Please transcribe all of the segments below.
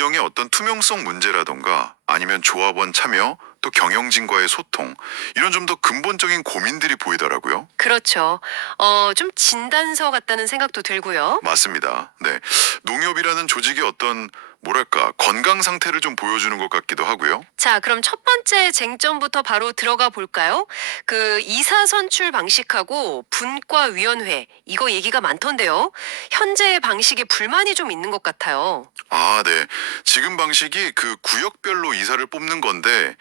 운영의 어떤 투명성 문제라던가 아니면 조합원 참여, 또 경영진과의 소통, 이런 좀 더 근본적인 고민들이 보이더라고요. 그렇죠. 좀 진단서 같다는 생각도 들고요. 맞습니다. 네. 농협이라는 조직의 어떤 뭐랄까 건강 상태를 좀 보여주는 것 같기도 하고요. 자, 그럼 첫 번째 쟁점부터 바로 들어가 볼까요? 그 이사 선출 방식하고 분과위원회 이거 얘기가 많던데요. 현재의 방식에 불만이 좀 있는 것 같아요. 아, 네. 지금 방식이 그 구역별로 이사를 뽑는 건데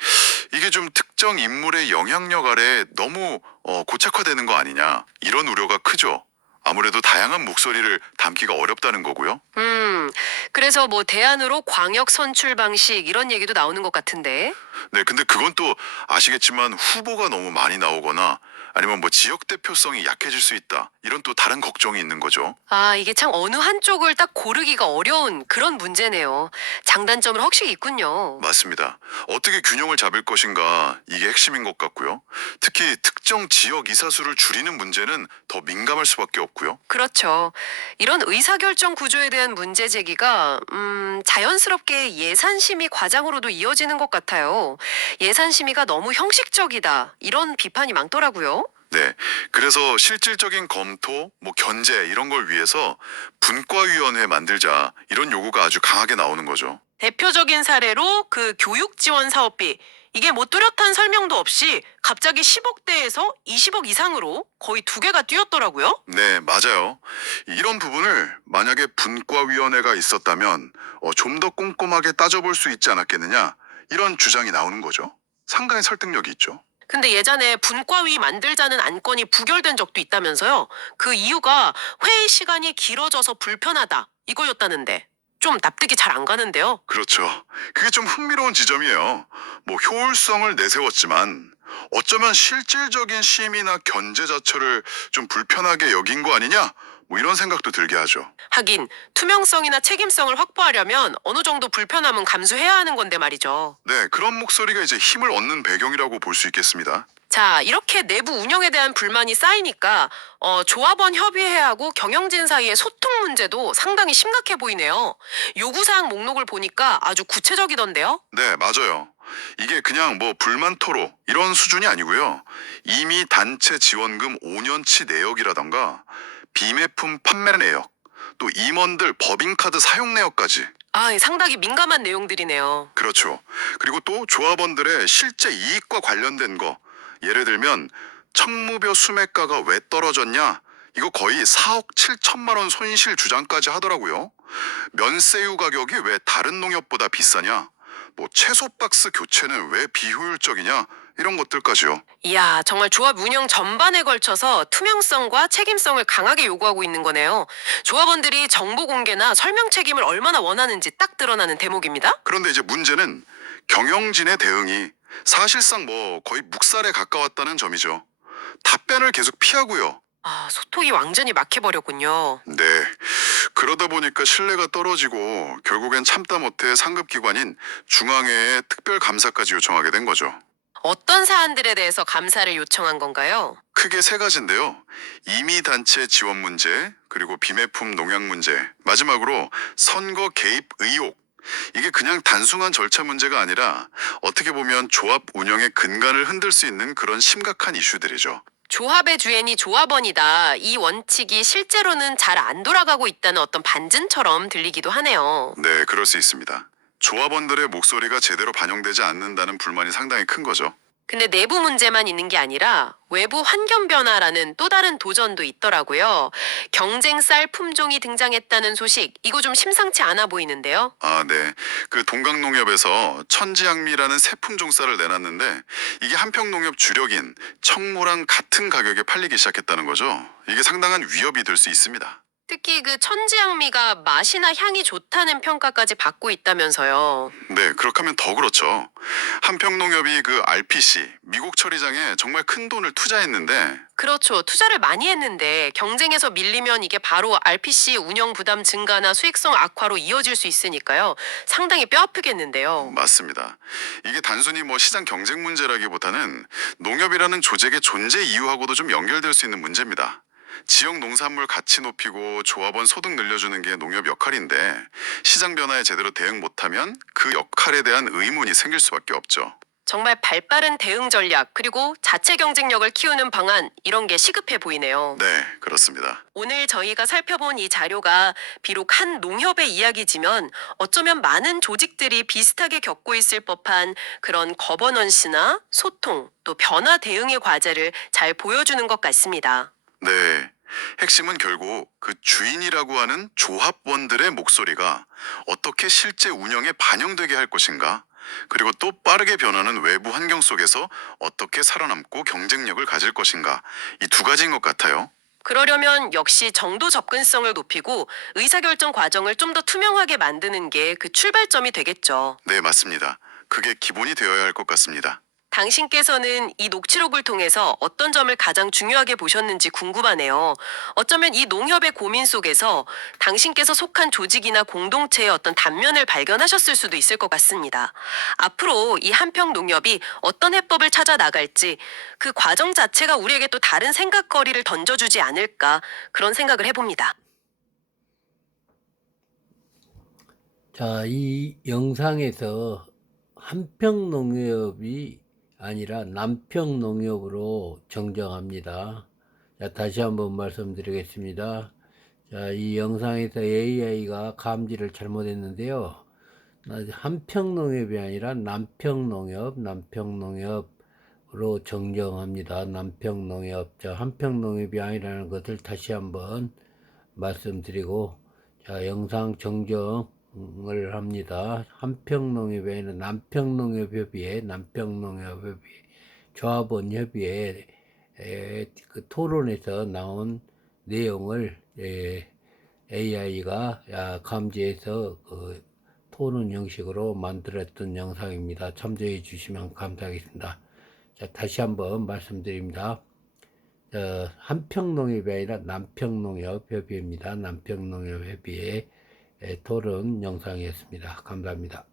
이게 좀 특정 인물의 영향력 아래 너무 고착화되는 거 아니냐, 이런 우려가 크죠. 아무래도 다양한 목소리를 담기가 어렵다는 거고요. 음, 그래서 뭐 대안으로 광역 선출 방식 이런 얘기도 나오는 것 같은데. 네, 근데 그건 또 아시겠지만 후보가 너무 많이 나오거나 아니면 뭐 지역 대표성이 약해질 수 있다, 이런 또 다른 걱정이 있는 거죠. 아, 이게 참 어느 한쪽을 딱 고르기가 어려운 그런 문제네요. 장단점은 확실히 있군요. 맞습니다. 어떻게 균형을 잡을 것인가, 이게 핵심인 것 같고요. 특히 특정 지역 이사수를 줄이는 문제는 더 민감할 수밖에 없고요. 그렇죠. 이런 의사결정 구조에 대한 문제 제기가 자연스럽게 예산 심의 과정으로도 이어지는 것 같아요. 예산 심의가 너무 형식적이다. 이런 비판이 많더라고요. 네. 그래서 실질적인 검토, 뭐 견제 이런 걸 위해서 분과위원회 만들자, 이런 요구가 아주 강하게 나오는 거죠. 대표적인 사례로 그 교육 지원 사업비 이게 뭐 뚜렷한 설명도 없이 갑자기 10억대에서 20억 이상으로 거의 두 개가 뛰었더라고요. 네, 맞아요. 이런 부분을 만약에 분과위원회가 있었다면 좀 더 꼼꼼하게 따져볼 수 있지 않았겠느냐, 이런 주장이 나오는 거죠. 상당히 설득력이 있죠. 근데 예전에 분과위 만들자는 안건이 부결된 적도 있다면서요. 그 이유가 회의 시간이 길어져서 불편하다. 이거였다는데. 좀 납득이 잘 안 가는데요. 그렇죠. 그게 좀 흥미로운 지점이에요. 뭐 효율성을 내세웠지만 어쩌면 실질적인 심의나 견제 자체를 좀 불편하게 여긴 거 아니냐? 뭐 이런 생각도 들게 하죠. 하긴 투명성이나 책임성을 확보하려면 어느 정도 불편함은 감수해야 하는 건데 말이죠. 네, 그런 목소리가 이제 힘을 얻는 배경이라고 볼 수 있겠습니다. 자, 이렇게 내부 운영에 대한 불만이 쌓이니까 조합원 협의회하고 경영진 사이의 소통 문제도 상당히 심각해 보이네요. 요구사항 목록을 보니까 아주 구체적이던데요. 네, 맞아요. 이게 그냥 뭐 불만 토로 이런 수준이 아니고요. 이미 단체 지원금 5년치 내역이라던가 비매품 판매 내역, 또 임원들 법인카드 사용 내역까지. 아, 상당히 민감한 내용들이네요. 그렇죠. 그리고 또 조합원들의 실제 이익과 관련된 거, 예를 들면 청무벼 수매가가 왜 떨어졌냐, 이거 거의 4억 7천만 원 손실 주장까지 하더라고요. 면세유 가격이 왜 다른 농협보다 비싸냐, 뭐 채소 박스 교체는 왜 비효율적이냐, 이런 것들까지요. 이야, 정말 조합 운영 전반에 걸쳐서 투명성과 책임성을 강하게 요구하고 있는 거네요. 조합원들이 정보 공개나 설명 책임을 얼마나 원하는지 딱 드러나는 대목입니다. 그런데 이제 문제는 경영진의 대응이 사실상 뭐 거의 묵살에 가까웠다는 점이죠. 답변을 계속 피하고요. 아, 소통이 완전히 막혀버렸군요. 네. 그러다 보니까 신뢰가 떨어지고 결국엔 참다 못해 상급기관인 중앙회의 특별감사까지 요청하게 된 거죠. 어떤 사안들에 대해서 감사를 요청한 건가요? 크게 세 가지인데요. 이미단체 지원 문제, 그리고 비매품 농약 문제, 마지막으로 선거 개입 의혹. 이게 그냥 단순한 절차 문제가 아니라 어떻게 보면 조합 운영의 근간을 흔들 수 있는 그런 심각한 이슈들이죠. 조합의 주인이 조합원이다. 이 원칙이 실제로는 잘 안 돌아가고 있다는 어떤 반증처럼 들리기도 하네요. 네, 그럴 수 있습니다. 조합원들의 목소리가 제대로 반영되지 않는다는 불만이 상당히 큰 거죠. 근데 내부 문제만 있는 게 아니라 외부 환경 변화라는 또 다른 도전도 있더라고요. 경쟁 쌀 품종이 등장했다는 소식, 이거 좀 심상치 않아 보이는데요. 아, 네. 그 동강농협에서 천지양미라는 새 품종 쌀을 내놨는데 이게 한평농협 주력인 청무랑 같은 가격에 팔리기 시작했다는 거죠. 이게 상당한 위협이 될 수 있습니다. 특히 그 천지양미가 맛이나 향이 좋다는 평가까지 받고 있다면서요. 네, 그렇게 하면 더 그렇죠. 한평농협이 그 RPC, 미국 처리장에 정말 큰 돈을 투자했는데 그렇죠. 투자를 많이 했는데 경쟁에서 밀리면 이게 바로 RPC 운영 부담 증가나 수익성 악화로 이어질 수 있으니까요. 상당히 뼈아프겠는데요. 맞습니다. 이게 단순히 뭐 시장 경쟁 문제라기보다는 농협이라는 조직의 존재 이유하고도 좀 연결될 수 있는 문제입니다. 지역 농산물 가치 높이고 조합원 소득 늘려주는 게 농협 역할인데 시장 변화에 제대로 대응 못하면 그 역할에 대한 의문이 생길 수밖에 없죠. 정말 발빠른 대응 전략, 그리고 자체 경쟁력을 키우는 방안, 이런 게 시급해 보이네요. 네, 그렇습니다. 오늘 저희가 살펴본 이 자료가 비록 한 농협의 이야기지만 어쩌면 많은 조직들이 비슷하게 겪고 있을 법한 그런 거버넌스나 소통, 또 변화 대응의 과제를 잘 보여주는 것 같습니다. 네. 핵심은 결국 그 주인이라고 하는 조합원들의 목소리가 어떻게 실제 운영에 반영되게 할 것인가, 그리고 또 빠르게 변하는 외부 환경 속에서 어떻게 살아남고 경쟁력을 가질 것인가, 이 두 가지인 것 같아요. 그러려면 역시 정도 접근성을 높이고 의사결정 과정을 좀 더 투명하게 만드는 게 그 출발점이 되겠죠. 네, 맞습니다. 그게 기본이 되어야 할 것 같습니다. 당신께서는 이 녹취록을 통해서 어떤 점을 가장 중요하게 보셨는지 궁금하네요. 어쩌면 이 농협의 고민 속에서 당신께서 속한 조직이나 공동체의 어떤 단면을 발견하셨을 수도 있을 것 같습니다. 앞으로 이 한평 농협이 어떤 해법을 찾아 나갈지, 그 과정 자체가 우리에게 또 다른 생각거리를 던져주지 않을까, 그런 생각을 해봅니다. 자, 이 영상에서 한평농협이 아니라 남평농협으로 정정합니다. 자, 다시 한번 말씀드리겠습니다. 자, 이 영상에서 AI가 감지를 잘못했는데요. 한평농협이 아니라 남평농협으로 정정합니다. 남평농협. 자, 한평농협이 아니라는 것을 다시 한번 말씀드리고, 자, 영상 정정을 합니다. 한평농협에는 남평농협협의회 조합원협의회 그 토론에서 나온 내용을 AI가 감지해서 그 토론 형식으로 만들었던 영상입니다. 참조해 주시면 감사하겠습니다. 자, 다시 한번 말씀드립니다. 한평농협이 아니라 남평농협협의회입니다. 남평농협협의회 토론 영상이었습니다. 감사합니다.